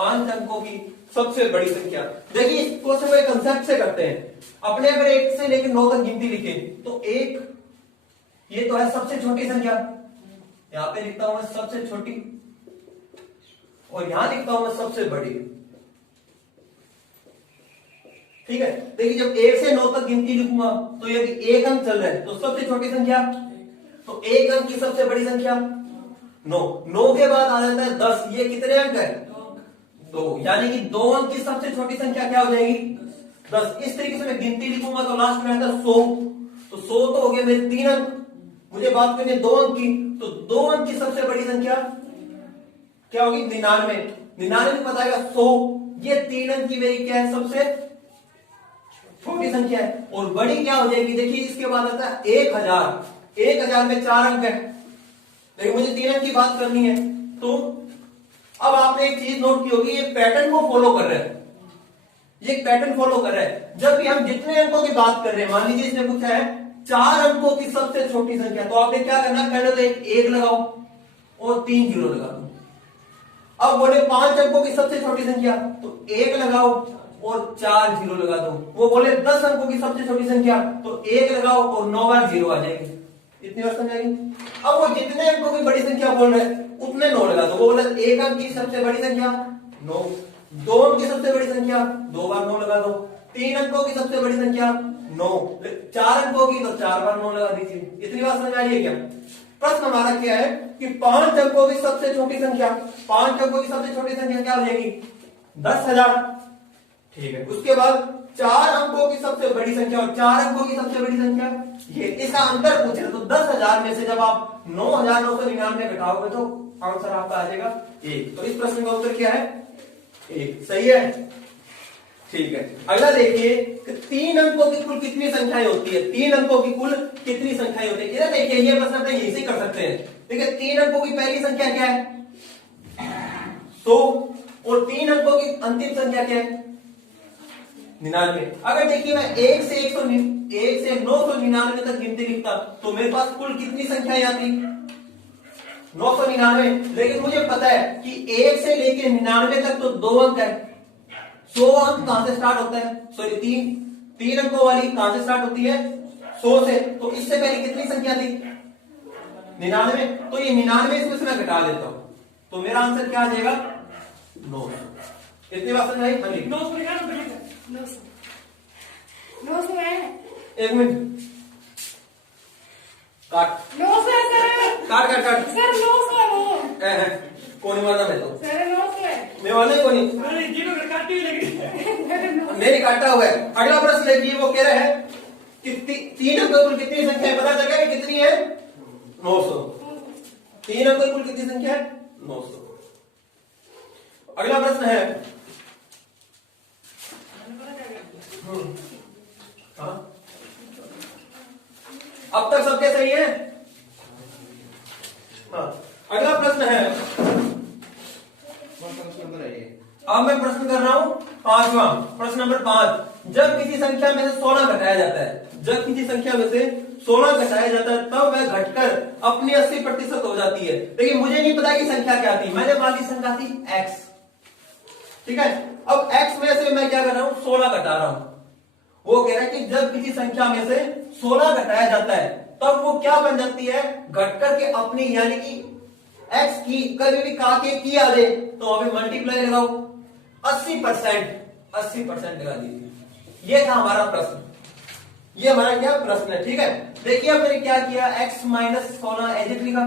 5 अंकों की सबसे बड़ी संख्या। देखिए इसको सिर्फ एक कंसेप्ट से करते हैं। अपने अगर 1 से लेकर 9 तक गिनती लिखे तो 1 ये तो है सबसे छोटी संख्या, यहां पे लिखता हूं मैं सबसे छोटी, और यहां लिखता हूं मैं सबसे बड़ी। ठीक है, देखिए जब 1 से 9 तक गिनती लिखूंगा तो यदि 1 अंक चल रहा है तो सबसे छोटी संख्या, तो 1 अंक की सबसे बड़ी संख्या 9, 9 के बाद आ जाता है 10, ये कितने अंक है 2, यानी कि 2 अंक की सबसे छोटी संख्या क्या हो जाएगी 10। इस तरीके से मैं गिनती लिखूंगा तो लास्ट में आता है 100, तो 100 तो हो गया मेरे 3 अंक। मुझे बात करनी है 2 अंक की, तो 2 अंक की सबसे बड़ी संख्या क्या होगी 99, 99 पता है 100, ये 3 अंक की मेरी क्या है सबसे छोटी संख्या है। और बड़ी क्या हो जाएगी, देखिए इसके बाद आता है 1000, 1000 में 4 अंक है, लेकिन मुझे 3 अंक की बात करनी है। तो अब आपने एक चीज नोट की होगी, ये पैटर्न को फॉलो कर रहा है, ये पैटर्न फॉलो कर रहा है। जब भी हम जितने अंकों की बात कर रहे हैं, मान लीजिए इसने पूछा है 4 अंकों की सबसे छोटी संख्या, तो आपने क्या करना है, पहले तो एक लगाओ और 3 जीरो लगा दो। अब बोले 5 अंकों की सबसे छोटी संख्या, तो 1 लगाओ और 4 जीरो लगा दो। वो बोले 10 अंकों की सबसे छोटी संख्या, तो 1 लगाओ और 9 बार जीरो आ जाएगी, इतनी बार समझ आएगी। अब वो जितने अंकों की बड़ी संख्या बोल रहे हैं उतने 9 लगा दो। वो बोले 1 अंक की सबसे बड़ी संख्या 9, 2 अंक की सबसे बड़ी संख्या 2 बार 9 लगा दो, 3 अंकों की सबसे बड़ी संख्या 9, 4 अंकों की तो 4 बार 9 लगा दीजिए। इतनी बात समझ आ रही है क्या। प्रश्न हमारा क्या है कि 5 अंकों की सबसे छोटी संख्या, 5 अंकों की सबसे छोटी संख्या क्या हो जाएगी 10,000। ठीक है, उसके बाद 4 अंकों की सबसे बड़ी संख्या और 4 अंकों की सबसे बड़ी संख्या, ये इसका अंतर पूछ रहे, तो 10,000 में से जब आप 9,999 घटाओगे तो आंसर आपका आ जाएगा 1। तो इस प्रश्न का उत्तर क्या है 1, सही है। ठीक है, अगला देखिए कि 3 अंकों की कुल कितनी संख्याएं होती है, 3 अंकों की कुल कितनी संख्याएं होती है। इधर देखिए ये प्रश्न तो यही से कर सकते हैं। देखिए 3 अंकों की पहली संख्या क्या है 100, और 3 अंकों की अंतिम संख्या क्या है 99। अगर देखिए मैं 1 से 999 तक गिनती लिखता तो मेरे पास कुल कितनी संख्याएं आती 999। लेकिन मुझे पता है कि 1 से लेके 99 तक तो 2 अंक है, 100 अंक कहां से स्टार्ट होता है, सॉरी 3 अंकों वाली कहां से स्टार्ट होती है 100 से। तो इससे पहले कितनी संख्या थी 99, तो ये 99 इसमें से मैं घटा देता हूं तो मेरा आंसर क्या आ जाएगा 9। इतनी बात समझ आई। 900 है, 1 मिनट काट 900 है सर, काट सर 900 है वो, कोनी मारना मैं तो सर 900 है, मैं वाले कोनी अरे जीरो का काटी लगी नहीं काटा हुआ है। अगला प्रश्न देखिए, वो कह रहा है कि 3 अंकों कुल कितनी संख्या है, पता चल गया कि कितनी है 900। 3 अंकों कुल कितनी संख्या है 900। अगला प्रश्न है हाँ? अब तक सबके सही है। हाँ, अगला प्रश्न है, अब मैं प्रश्न कर रहा हूं 5वां, प्रश्न नंबर 5। जब किसी संख्या में से 16 घटाया जाता है, जब किसी संख्या में से 16 घटाया जाता है तब वह घटकर अपनी 80% हो जाती है। लेकिन मुझे नहीं पता कि संख्या क्या थी, मैंने मान ली संख्या थी x। ठीक है, अब x में से मैं क्या कर रहा हूं 16 घटा रहा हूं। वो कह रहा है कि जब किसी संख्या में से 16 घटाया जाता है तब वो क्या बन जाती है घट करके अपनी, यानी कि x की कभी भी का के की आ जाए तो अभी मल्टीप्लाई लगाओ 80% लगा दीजिए। ये था हमारा प्रश्न, ये हमारा क्या प्रश्न है। ठीक है, देखिए अब मैंने क्या किया x माइनस 16 एज लिखा।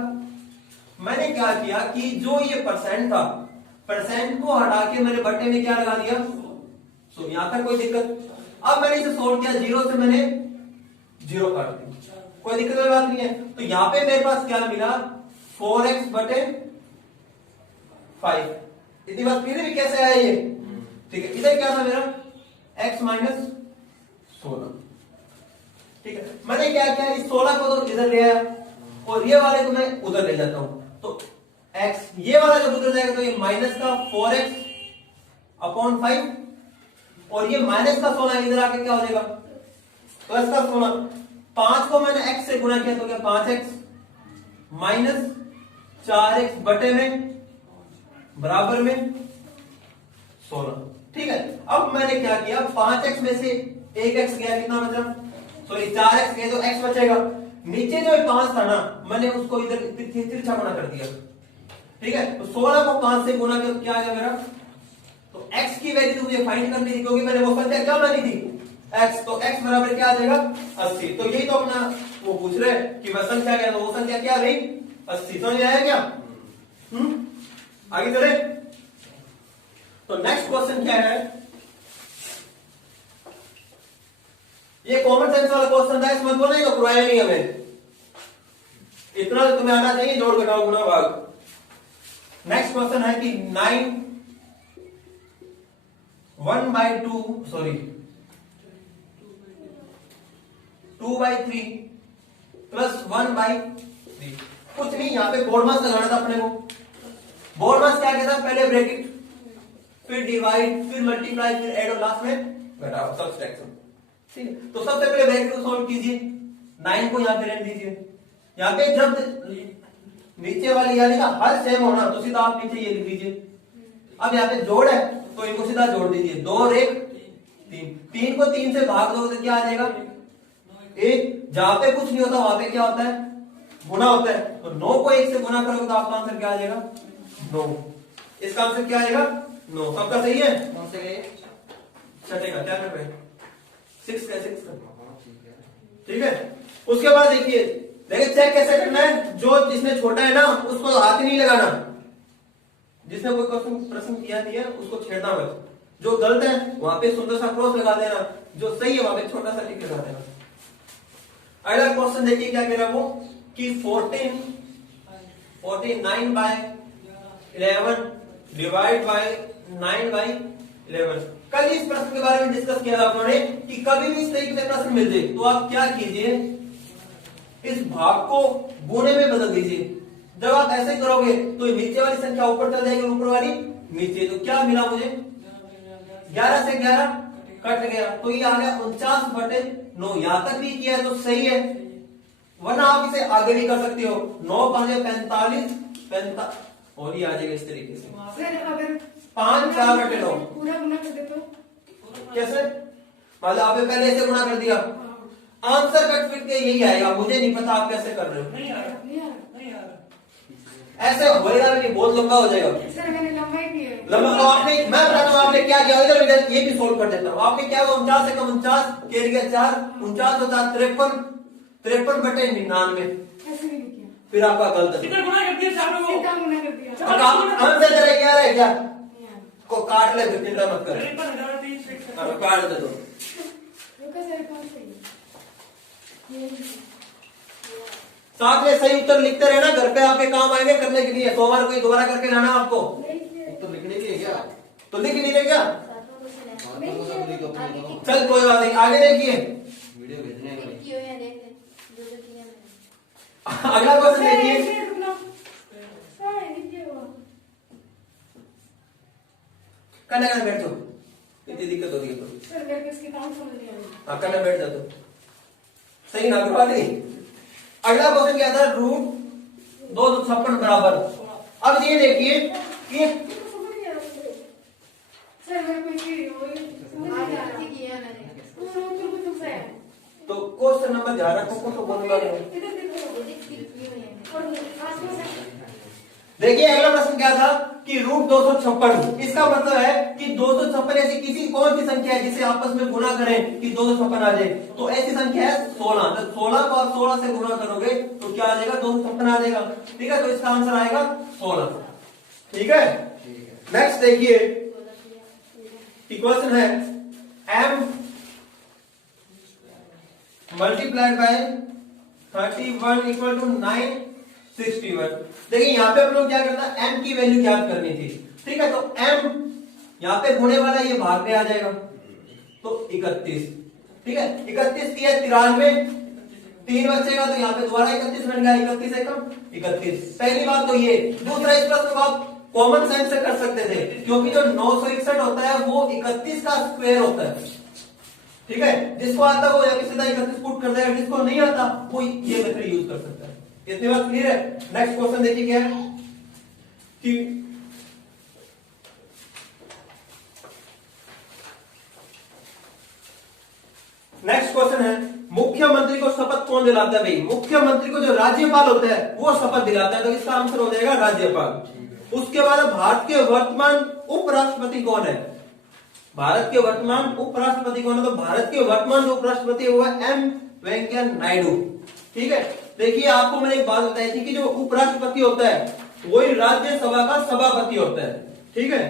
मैंने क्या किया कि जो ये परसेंट था, परसेंट को हटा के मैंने बट्टे में क्या लगा दिया 100। यहां तक कोई दिक्कत। अब मैंने इसे सोल्व किया, 0 से मैंने 0 काट दिया, कोई दिक्कत वाली बात नहीं है। तो यहां पे मेरे पास क्या मिला 4x बटे 5। इतनी बात फिर भी कैसे आया ये। ठीक है, इधर क्या था मेरा x माइनस 16। ठीक है, मैंने क्या किया इस 16 को तो इधर ले आया और ये वाले को मैं उधर ले जाता हूं, तो x ये वाला जब उधर जाएगा तो ये माइनस का 4x अपॉन 5, और ये माइनस का 16 इधर आके क्या हो जाएगा प्लस का 16। 5 को मैंने x से गुणा किया तो क्या 5x माइनस 4x बटे में बराबर में 16। ठीक है, अब मैंने क्या किया, 5x में से 1x गया, कितना बचा, सॉरी 4x गया, तो x बचेगा। नीचे जो 5 था ना, मैंने उसको इधर तिरछा गुना कर दिया। ठीक है, तो 16 को 5 से गुना किया, क्या आ गया मेरा, तो x की वैल्यू तो मुझे फाइंड करनी थी, क्योंकि मैंने वो संख्या क्या मानी थी, x, तो x बराबर क्या आ जाएगा, 80। तो यही तो अपना वो पूछ रहे कि वह संख्या क्या है, तो वो संख्या क्या रही, 80। समझ आया क्या? आगे चले। तो नेक्स्ट क्वेश्चन क्या है, ये कॉमन सेंस वाला क्वेश्चन था, इसमें तो नहीं करवाया नहीं हमें, इतना तो तुम्हें आना चाहिए, जोड़ घटाओ गुणा भाग। नेक्स्ट क्वेश्चन है कि 2/3 प्लस 1/3, कुछ नहीं, यहाँ पे बोर्ड मास लगाना था अपने को। बोर्ड मास क्या कहता है, पहले ब्रैकेट, फिर डिवाइड, फिर मल्टीप्लाई, फिर ऐड और लास्ट में घटाओ, सब्सट्रैक्शन। ठीक है, तो सबसे पहले ब्रैकेट को सॉल्व कीजिए, 9 को यहाँ पे रहने दीजिए। यहाँ पे जब नीचे वाली यानी का हर सेम होना, तो सीधा आप नीचे ये लिख लीजिए। अब यहाँ पे जोड़ है, तो इनको सीधा जोड़ दीजिए, 2 और 1 3, 3 को 3 से भाग दो तो क्या आ जाएगा, 1। जहां पे कुछ नहीं होता वहां पे क्या होता है, गुना होता है। तो 9 को 1 से गुना करोगे तो आपका आंसर क्या आ जाएगा, 9। इसका आंसर क्या आएगा, 9। सबका सही है, 9 से छठे का क्या कर रहे हैं, 6 का 6 का, ठीक है। उसके बाद देखिए चेक कैसे करना है, जो जिसने छोटा है ना उसको हाथ ही नहीं लगाना, जिसने कोई प्रश्न किया नहीं है उसको छेड़ना मत, जो गलत है वहां पे सुंदर सा क्रॉस लगा देना, जो सही है वहां पे छोटा सा टिक लगा देना। अगला क्वेश्चन देखिए क्या कह रहा है वो, कि 9/11 डिवाइड बाय 9/11। कल इस प्रश्न के बारे में डिस्कस किया था उन्होंने कि कभी भी इस तरीके से प्रश्न मिल जाए तो आप क्या कीजिए, इस भाग को गुणे में बदल दीजिए। जब आप ऐसे करोगे तो नीचे वाली संख्या ऊपर चल जाएगी, ऊपर वाली नीचे। तो क्या मिला मुझे, 11 से 11 कट गया, तो ये आ गया 49/9। यहां तक भी किया तो सही है, वरना आप इसे आगे भी कर सकते हो, 9 5 45 और ये आ जाएगा इस तरीके से, सर अगर 5 4/9 पूरा गुना कर दे तो कैसे, मतलब आपने पहले ऐसे गुना कर दिया, आंसर कट फिट के यही आएगा। मुझे नहीं पता आप कैसे कर रहे हो, नहीं आ रहा, नहीं यार, नहीं आ रहा। ऐसे होएगा नहीं, बहुत लंबा हो जाएगा। सर मैंने लंबाई की है, लंबा तो आपने, मैं बताता हूँ आपने क्या किया, इधर ये भी सोल्व कर देता हूँ। आपने क्या 49 से कम 49, केर गया 4, 49 और 4 53/99। ऐसे नहीं किया, फिर आपका गलत है, कितना गुना कर दिया चारों को? सीधा गुना कर दिया, आंसर तेरा क्या है, क्या नहीं यार, को काट ले, फिर चिंता मत कर, 53 काट दे दो। रुको सर कौन सही है, साथ में सही उत्तर लिखते रहना, घर पे आपके काम आएंगे करने के लिए। सोमवार को दोबारा करके लाना आपको, तो लिखने के लिए क्या, तो लिख नहीं रहे क्या, वीडियो चल कोई बात नहीं, आगे देखिए। भेजने का अगला क्वेश्चन देखिए, कन्या कन्या बैठ जाओ, इतनी दिक्कत होती है तो सर मेरे को इसके काम समझ नहीं आ रहा, हाँ कन्या बैठ जाओ, तो सही ना करवा दी। अगला क्वेश्चन क्या था, रूट 256 बराबर। अब ये देखिए कि समझ नहीं आ रहा सर, मेरे को ये समझ नहीं आ रहा, तुम सही है, तो क्वेश्चन नंबर ध्यान रखो, तो बोलूंगा नहीं। इधर देखो, और पास में से देखिए अगला प्रश्न क्या था कि रूट 256, इसका मतलब है कि 256 ऐसी किसी कौन सी संख्या है जिसे आपस में गुणा करें कि 256 आ जाए, तो ऐसी संख्या है 16। तो 16 को आप 16 से गुणा करोगे तो क्या आ जाएगा, 256 आ जाएगा। ठीक है, तो इसका आंसर आएगा 16। ठीक है, नेक्स्ट देखिए कि क्वेश्चन है m multiplied by 31 equal to 961। देखिए यहाँ पे हम लोग क्या करना, m की वैल्यू ज्ञात करनी थी। ठीक है, तो m यहाँ पे गुणे वाला ये भाग में आ जाएगा, तो 31। ठीक है, 31 की है 93, 3 बचेगा तो यहाँ पे दोबारा 31 बन गया, 31 है कम 31। पहली बात तो ये। दूसरा, इस प्रश्न को आप कॉमन सेंस से कर सकते थे, क्योंकि जो 961 होता है वो 31 का स्क्वायर होता है। ठीक है, जिसको आता है वो या सीधा 31 पुट कर देगा, जिसको नहीं आता वो ये मेथड यूज कर सकता है। इतनी बात क्लियर है। नेक्स्ट क्वेश्चन देखिए क्या है कि नेक्स्ट क्वेश्चन है, मुख्यमंत्री को शपथ कौन दिलाता है भाई? मुख्यमंत्री को जो राज्यपाल होता है वो शपथ दिलाता है, तो इसका आंसर हो जाएगा राज्यपाल। उसके बाद भारत के वर्तमान उपराष्ट्रपति कौन है? भारत के वर्तमान उपराष्ट्रपति कौन है? तो भारत के वर्तमान जो उपराष्ट्रपति है वो है एम वेंकैया नायडू। ठीक है, देखिए आपको मैंने एक बात बताई थी कि जो उपराष्ट्रपति होता है वही राज्यसभा का सभापति होता है। ठीक है,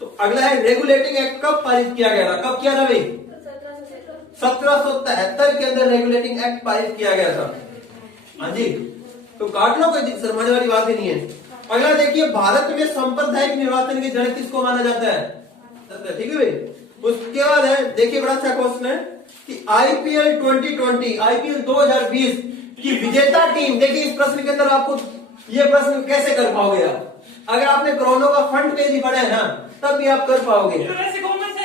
तो अगला है, रेगुलेटिंग एक्ट कब पारित किया गया था? कब किया था भाई? 1773 के अंदर रेगुलेटिंग एक्ट पारित किया गया था। हाँ जी, तो काट लो, कोई शर्माने वाली बात ही नहीं है। अगला देखिए, भारत में सांप्रदायिक निर्वाचन के जनक किसको माना जाता है? ठीक है भाई। उसके बाद है, देखिए बड़ा अच्छा क्वेश्चन है कि आईपीएल 2020 आईपीएल 2020 की विजेता टीम, देखिए इस प्रश्न के अंदर आपको ये प्रश्न कैसे कर पाओगे आप? अगर आपने क्रोनो का फ्रंट पेज ही पढ़ा है ना तब भी आप कर पाओगे।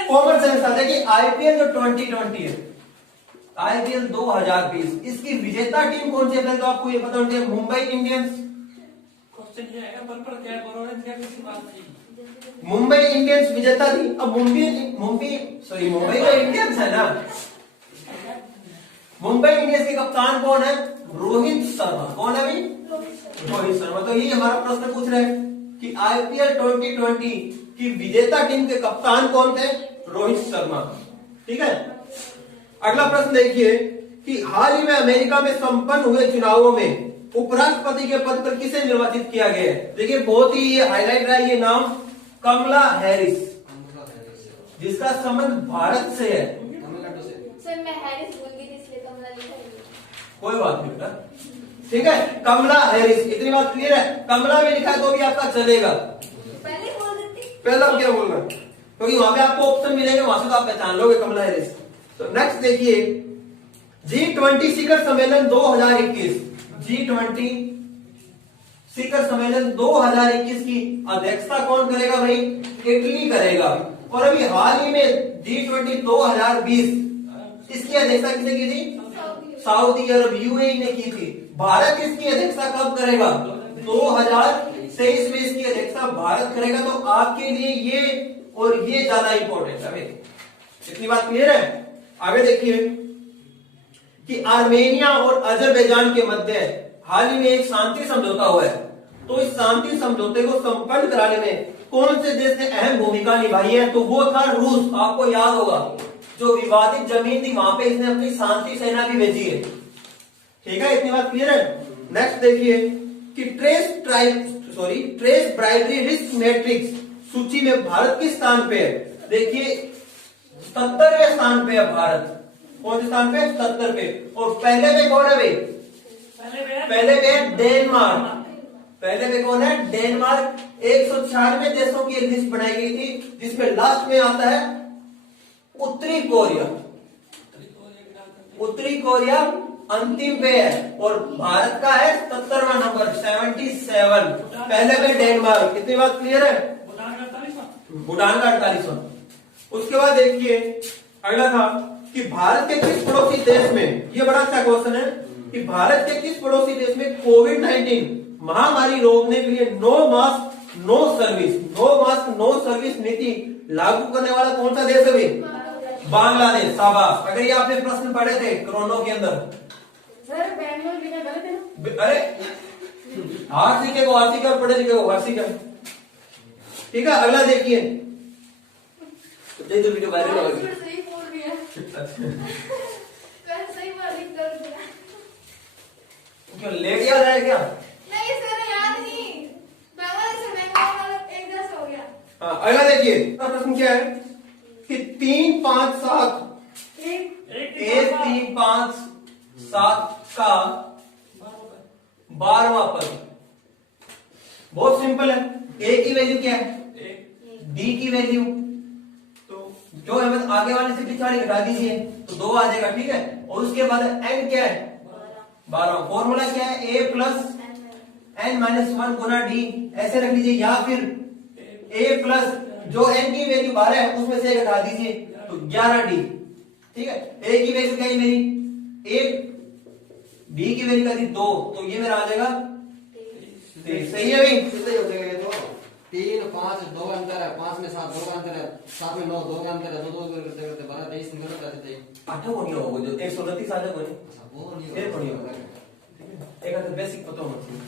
कॉमन सेंस आता है कि आईपीएल जो 2020 है, आईपीएल 2020, इसकी विजेता टीम कौन सी है? तो आपको ये पता होना चाहिए, मुंबई इंडियंस। क्वेश्चन ये आएगा पर क्या करोगे, क्या किसी बात नहीं। मुंबई इंडियंस विजेता थी। अब मुंबई तो इंडियंस है ना। मुंबई इंडियंस के कप्तान कौन है? रोहित शर्मा। कौन है भाई? रोहित शर्मा। तो ये हमारा प्रश्न पूछ रहे हैं कि आईपीएल 2020 की विजेता टीम के कप्तान कौन थे? रोहित शर्मा। ठीक है, अगला प्रश्न देखिए कि हाल ही में अमेरिका में संपन्न हुए चुनावों में उपराष्ट्रपति के पद पर किसे निर्वाचित किया गया है? देखिए बहुत ही हाईलाइट रहा है ये नाम, कमला हैरिस, जिसका संबंध भारत से है। सर मैं हैरिस भूल गई थी इसलिए कमला लिखा है। कोई बात नहीं बेटा, ठीक है, कमला हैरिस, इतनी बात क्लियर है। कमला में लिखा है तो भी आपका चलेगा, पहले बोल देती। पहला क्या बोलना, क्योंकि वहां पे आपको ऑप्शन मिलेगा, वहां से तो आप पहचान लोगे कमला हैरिस। तो नेक्स्ट देखिए, G20 शिखर सम्मेलन 2021, G20 शिखर सम्मेलन 2021 की अध्यक्षता कौन करेगा भाई? इटली करेगा। और अभी हाल ही में G20 2020 इसकी अध्यक्षता किसने की थी? सऊदी अरब, यूएई ने की थी। भारत इसकी अध्यक्षता कब करेगा? 2023 में इसकी अध्यक्षता भारत करेगा। तो आपके लिए ये और ये ज्यादा इंपॉर्टेंट है, इतनी बात क्लियर है। आगे देखिए कि आर्मेनिया और अजरबैजान के मध्य हाल ही में एक शांति समझौता हुआ है। तो इस शांति समझौते को संपन्न कराने में कौन से देश ने अहम भूमिका निभाई है? तो वो था रूस। आपको याद होगा, जो विवादित जमीन थी वहां पे इसने अपनी शांति सेना भी भेजी है। ठीक है, इतनी बात क्लियर है। नेक्स्ट देखिए कि ट्रेस ब्राइबरी रिस्क मैट्रिक्स सूची में भारत किस स्थान पे है? देखिए 77वें स्थान पे है भारत। कौन से स्थान पे? 77 पे। और पहले पे कौन है भाई? पहले पे डेनमार्क। पहले पे कौन है? डेनमार्क। 196 देशों की लिस्ट बनाई गई थी, जिसमें लास्ट में आता है उत्तरी कोरिया। उत्तरी कोरिया अंतिम पे है और भारत का है 77वां नंबर, 77। पहले पे डेनमार्क। इतनी बात क्लियर है। भूटान का 48वां। उसके बाद देखिए अगला था कि भारत के किस पड़ोसी देश में, ये बड़ा अच्छा क्वेश्चन है, कि भारत के किस पड़ोसी देश में कोविड-19 महामारी रोकने के लिए नो मास्क नो सर्विस नीति लागू करने वाला कौन सा देश है भाई? बांग्लादेश। शाबाश। अगर ये आपने प्रश्न पढ़े थे कोरोना के अंदर, सर बैंगलोर लिखा गलत है ना? अरे हाथ लिखे को हाथ लिखा, पढ़े लिखे को हाथ लिखा। ठीक है, अगला देखिए, देखो वीडियो वायरल हो गई। सही बोल रही है। सही बात लिख कर दिया। क्यों लेट याद है क्या? नहीं सर याद नहीं, बांग्लादेश से बैंगलोर वाला एक जैसा हो गया। हाँ, अगला देखिए, प्रश्न क्या है कि 3, 5, 7 1, 3, 5, 7 का 12वां पद। बहुत सिंपल है। ए की वैल्यू क्या है? डी की वैल्यू तो जो है बस आगे वाले से पिछाड़ी घटा दीजिए तो 2 आ जाएगा। ठीक है, और उसके बाद एन क्या है? 12। फॉर्मूला क्या है? ए प्लस एन माइनस 1 गुना डी, ऐसे रख लीजिए, या फिर ए प्लस जो एन की वैल्यू 12 है उसमें से घटा दीजिए तो 11 डी। ठीक है, ए की वैल्यू क्या है मेरी? 1, डी की वैल्यू क्या थी? 2, तो ये मेरा आ जाएगा 23। सही है भाई, सही हो जाएगा ये तो। 3 5 2 का अंतर है, 5 में 7 2 का अंतर है, 7 में 9 2 का अंतर है, 2 2 करते करते 12 23 निकल जाते थे। 8 को नहीं होगा जो 129 आ जाएगा नहीं, वो नहीं फिर नहीं होगा। एक तो बेसिक पता होना चाहिए।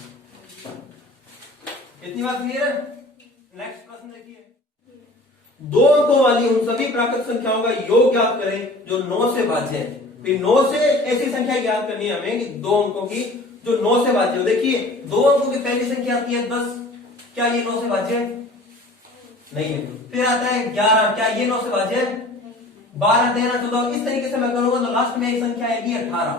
इतनी बात क्लियर है? नेक्स्ट प्रश्न देखिए, 2 अंकों वाली उन सभी प्राकृत संख्याओं का योग ज्ञात करें जो 9 से भाज्य है। फिर 9 से ऐसी संख्या ज्ञात करनी है हमें कि 2 अंकों की जो 9 से भाज्य हो। देखिए 2 अंकों की पहली संख्या आती है 10, क्या ये 9 से भाज्य है? नहीं है। फिर आता है 11, क्या ये 9 से भाज्य है? 12 13 14, इस तरीके से मैं करूंगा तो लास्ट में एक संख्या आएगी 18,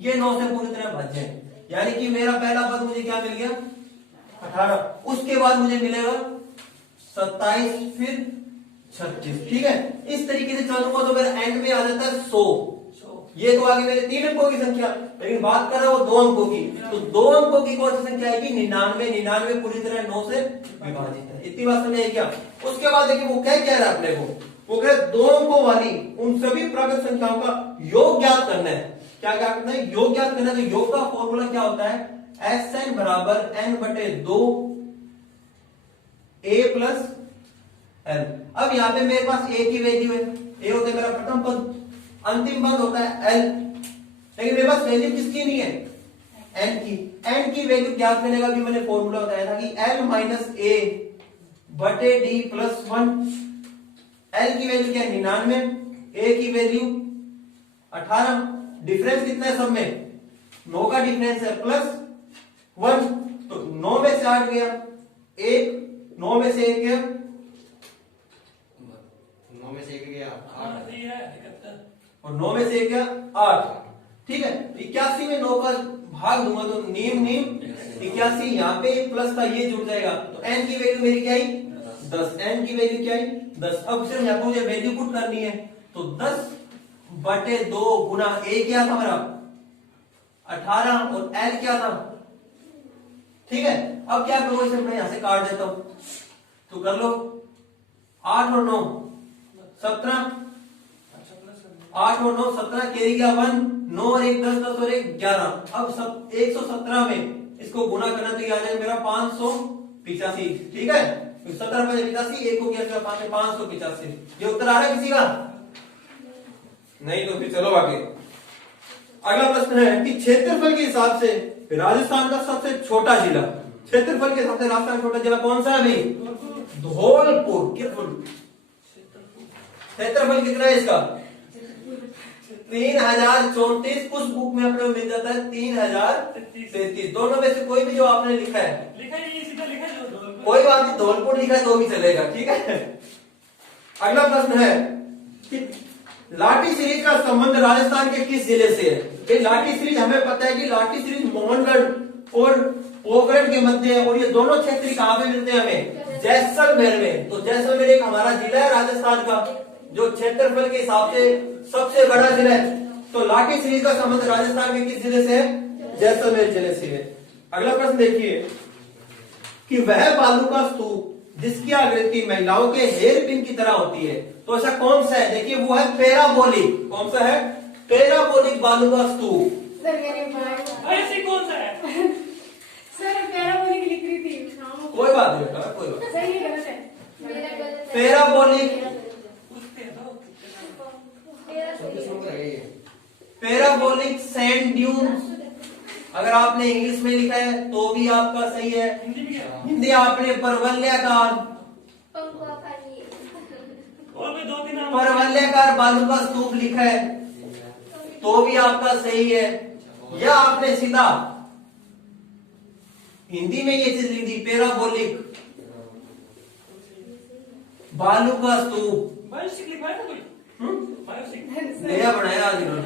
ये 9 से पूरी तरह भाज्य है। यानी कि मेरा पहला पद मुझे क्या मिल गया? 18। उसके बाद मुझे मिलेगा 27, फिर 36। ठीक है, इस तरीके से चलूंगा तो मेरा एंड में आ जाता है 100। ये तो आगे मेरे 3 अंकों की संख्या, लेकिन बात कर रहा हूं 2 अंकों की, तो 2 अंकों की कौन सी संख्या आएगी? 99। 99 पूरी तरह 9 से विभाजित है। इतनी बात समझ आई क्या? उसके बाद देखिए वो क्या कह रहा है अपने को, वो कह रहे 2 अंकों वाली उन सभी प्राकृत संख्याओं का योग ज्ञात करना है। क्या क्या करना है? योग ज्ञात करना है। तो योग का फॉर्मूला क्या होता है? Sn बराबर n/2 a प्लस l। अब यहाँ पे मेरे पास a की वैल्यू है, a होता है मेरा प्रथम पद, अंतिम पद होता है l, लेकिन मेरे पास वैल्यू किसकी नहीं है? n की। n की वैल्यू ज्ञात करने का भी मैंने फॉर्मूला बताया था कि l माइनस a बटे d प्लस 1। l की वैल्यू क्या है? 99, a की वैल्यू 18। डिफरेंस कितना है सब में? 9 का डिफरेंस है, प्लस 1। तो 9 में से 8 गया, 1, 9 में से 1 गया, 9 में से 1 गया 8 और 9 में से 1 गया 8। ठीक है, 81 में 9 का भाग दूंगा तो नीम 81, यहाँ पे प्लस था ये जुड़ जाएगा, तो n की वैल्यू मेरी क्या आई? 10। n की वैल्यू क्या आई? 10। अब सिर्फ यहाँ पे मुझे वैल्यू पुट करनी है, तो 10/2 गुना a क्या था मेरा? 18, और l क्या था? ठीक है, अब क्या करूंगा? इसे मैं यहां से काट देता हूं, तो कर लो। 8 और 9 17, 8 और 9 17, कैरी गया 1, 9 और 1 10, 10 और 1 11। अब सब 117 में इसको गुना करना तो ये आ जाएगा मेरा 585। ठीक है, 17/85, 1 को किया 585। ये उत्तर आ रहा है किसी का? नहीं तो फिर चलो आगे। अगला प्रश्न है कि क्षेत्रफल के हिसाब से राजस्थान का सबसे छोटा जिला, क्षेत्रफल के हिसाब से राजस्थान का छोटा जिला कौन सा है भाई? धौलपुर। क्षेत्रफल कितना है इसका? 3034। कुछ बुक में अपने को मिल जाता है 3033। दोनों में से कोई भी जो आपने लिखा है, कोई बात नहीं, धौलपुर लिखा है तो भी चलेगा। ठीक है, अगला प्रश्न है कि लाठी सीरीज का संबंध राजस्थान के किस जिले से है? ये लाठी सीरीज हमें पता है कि लाठी सीरीज मोहनगढ़ और पोखरण के मध्य है, और ये दोनों क्षेत्र कहां पे मिलते हैं हमें? जैसलमेर में। तो जैसलमेर एक हमारा जिला है राजस्थान का, जो क्षेत्रफल के हिसाब से सबसे बड़ा जिला है। तो लाठी सीरीज का संबंध राजस्थान के किस जिले से है? जैसलमेर जिले से है। अगला प्रश्न देखिए कि वह बालू का स्तूप जिसकी आकृति महिलाओं के हेयर पिन की तरह होती है, तो ऐसा कौन सा है? देखिए वो है पैराबोलिक। कौन सा है? पैराबोलिक बालू का स्तूप। ऐसी कौन सा है? सर पैराबोलिक लिख रही थी। कोई बात नहीं बेटा, कोई बात सही है, गलत है? नहीं। Parabolic, parabolic sand dunes. अगर आपने इंग्लिश में लिखा है तो भी आपका सही है, हिंदी में क्या? हिंदी आपने परवलयाकार, और भी 2-3 नाम परवलयाकार बालू का स्तूप लिखा है तो भी आपका सही है, या आपने सीधा हिंदी में ये चीज लिख दी पैराबोलिक बालू का स्तूप। बायोसिक लिखवाया था कोई? बायोसिक नया बनाया आज इन्होंने,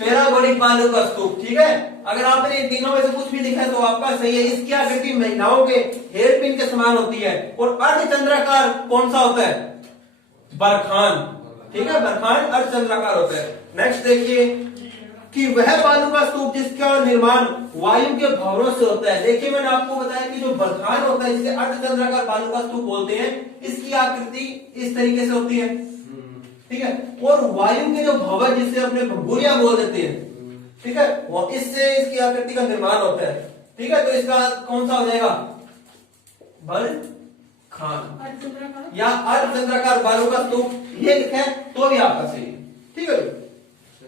पैराबोलिक बालू का स्तूप। ठीक है, अगर आपने इन तीनों में से कुछ भी लिखा है तो आपका सही है। इसकी आकृति महिलाओं के हेयर पिन के समान होती है। और अर्धचंद्राकार कौन सा होता है? बरखान। ठीक है, बरखान अर्धचंद्राकार होता है। नेक्स्ट देखिए कि वह बालू का स्तूप जिसका निर्माण वायु के भंवरों से होता है। देखिए मैंने आपको बताया कि जो बरखान होता है जिसे अर्धचंद्राकार बालू का स्तूप बोलते हैं, इसकी आकृति इस तरीके से होती है। ठीक है, और वायु के जो भंवर जिसे अपने भंगुरिया बोल देते हैं, ठीक है, वो इससे इसकी आकृति का निर्माण होता है। ठीक है, तो इसका कौन सा हो जाएगा? बल खान या अर्धचंद्राकार बालों का स्तूप, ये लिखा है तो भी आपका सही है। ठीक है।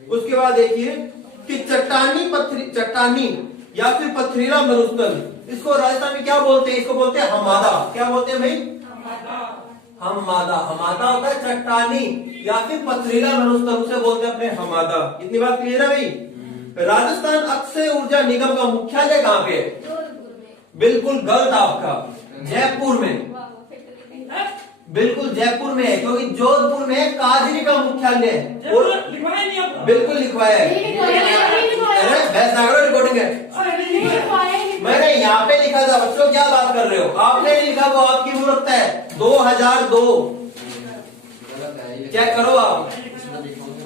उसके बाद देखिए कि चट्टानी या फिर पथरीला मरुस्थल, इसको राजस्थान में क्या बोलते हैं? इसको बोलते हैं हमादा। क्या बोलते हैं भाई? हमादा। हमादा होता है चट्टानी या फिर पथरीला मरुस्थल, उसे बोलते हैं अपने हमादा। इतनी बात क्लियर है भाई? राजस्थान अक्षय ऊर्जा निगम का मुख्यालय कहाँ पे है? बिल्कुल गलत आपका, जयपुर में। बिल्कुल जयपुर में है, क्योंकि जोधपुर में काजरी का मुख्यालय है। और लिखवाया नहीं आपको? बिल्कुल लिखवाया है। अरे बहस ना करो, रिकॉर्डिंग है। मैंने यहाँ पे लिखा था बच्चों, क्या बात कर रहे हो? आपने लिखा वो आपकी मूर्खता है। 2002 गलत है ये। चेक करो आप। इसमें लिखोगे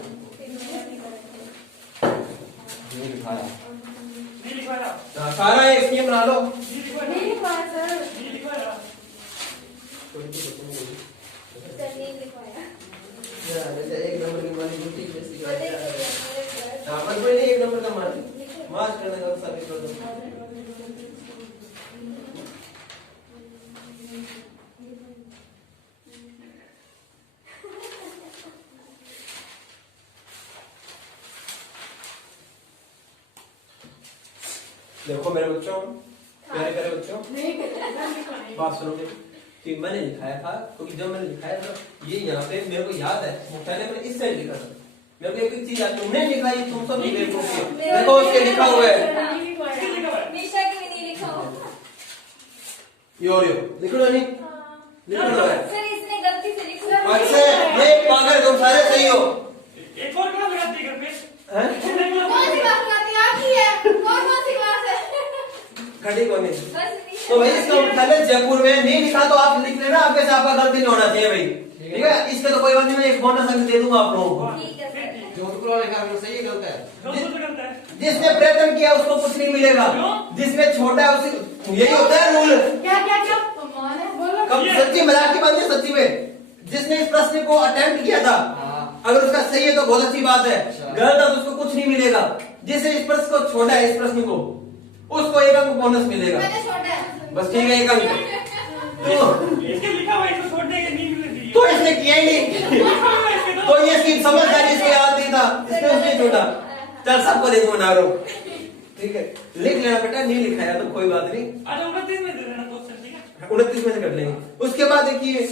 नहीं लिखाया। नहीं लिखवाया। सारा एक स्कीम बना लो। नहीं लिखवाया। नहीं लिखवाया सर। नहीं लिखवाया। एक नंबर की मानी गुटी जैसी बात है। हाँ, पर कोई नहीं, एक नंबर का मार्च करने का साबित कर दो। देखो मेरे बच्चों, प्यारे प्यारे बच्चों, बात सुनोगे कि मैंने लिखाया था, क्योंकि जब मैंने लिखाया था ये यहाँ पे मेरे को याद है, मुख्यालय मैंने इस साइड लिखा था। मेरे को एक चीज याद, तुमने लिखा ये तुम सब देखोगे, देखो उसके लिखा हुआ है यो लिख लो नहीं, लिख लो है। अच्छा ये पागल, तुम सारे सही हो। एक और क्लास लगाती है घर पे। खड़ी कोनी। तो भाई इसका मुख्यालय जयपुर में, नहीं लिखा तो आप लिख लेना, आपके से आपका गलती नहीं होना चाहिए भाई। ठीक है, इसके तो कोई बात नहीं, मैं एक बोनस अंक दे दूंगा आप लोगों को। जोधपुर वाले का सही है गलत है? जिसने प्रयत्न किया उसको कुछ नहीं मिलेगा, जिसने छोटा है उसे, यही होता है रूल। क्या क्या क्या कब सच्ची मजाक की बात है, सच्ची में जिसने इस प्रश्न को अटेम्प्ट किया था, अगर उसका सही है तो बहुत अच्छी बात है, गलत है तो उसको कुछ नहीं मिलेगा। जिसने इस प्रश्न को छोड़ा है, इस प्रश्न को, उसको एक अंक बोनस मिलेगा। बस ठीक है, एक अंक। इसके लिखा हुआ है, इसको छोड़ने के नहीं मिलती। तो इसने किया ही नहीं, तो ये सीट समझदारी इसको याद नहीं था, इसने उसने छोड़ा। चल सबको देखो बना रहा हूँ। ठीक है, लिख लेना बेटा, नहीं लिखाया तो कोई बात नहीं। आज 29 में दे देना क्वेश्चन, ठीक है? 29 में से कर लेंगे। उसके बाद देखिए,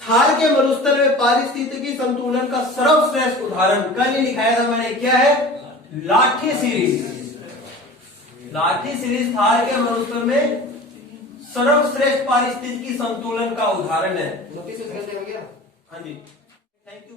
थार के मरुस्थल में पारिस्थितिकी संतुलन का सर्वश्रेष्ठ उदाहरण कल ही लिखाया था मैंने, क्या है? लाठी सीरीज। लाठी सीरीज थार के मरुस्थल में सर्वश्रेष्ठ पारिस्थितिकी संतुलन का उदाहरण है। नोटिस हो गया? हाँ जी, थैंक यू।